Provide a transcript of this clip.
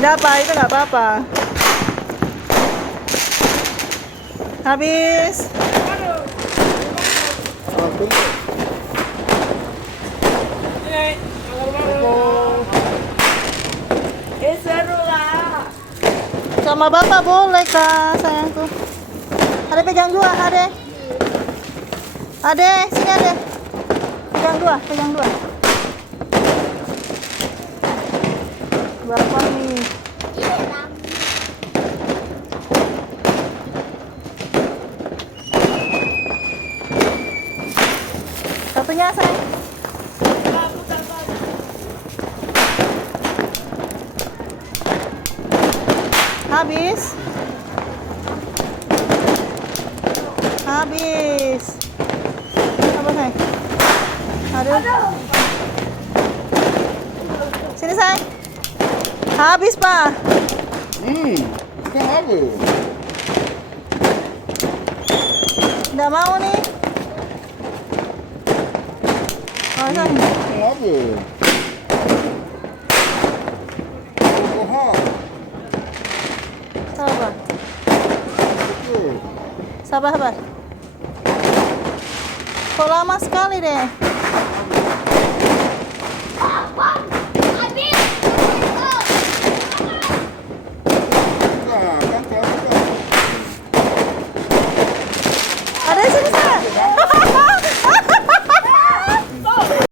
Nggak apa, itu nggak apa-apa. Habis. Seru lah. Sama bapak boleh kak, sayangku. Ade pegang dua, ade. Ade, sini ade. Pegang dua, pegang dua. Berapa nih? Satunya sayang. Habis. Habis. Apa sayang? Aduh. Sini sayang. Habis pak. Kan apa? Nggak mau nih. Oh sayang. Kan apa? Mohon. Sabar. Sabar, sabar. Kok lama sekali deh.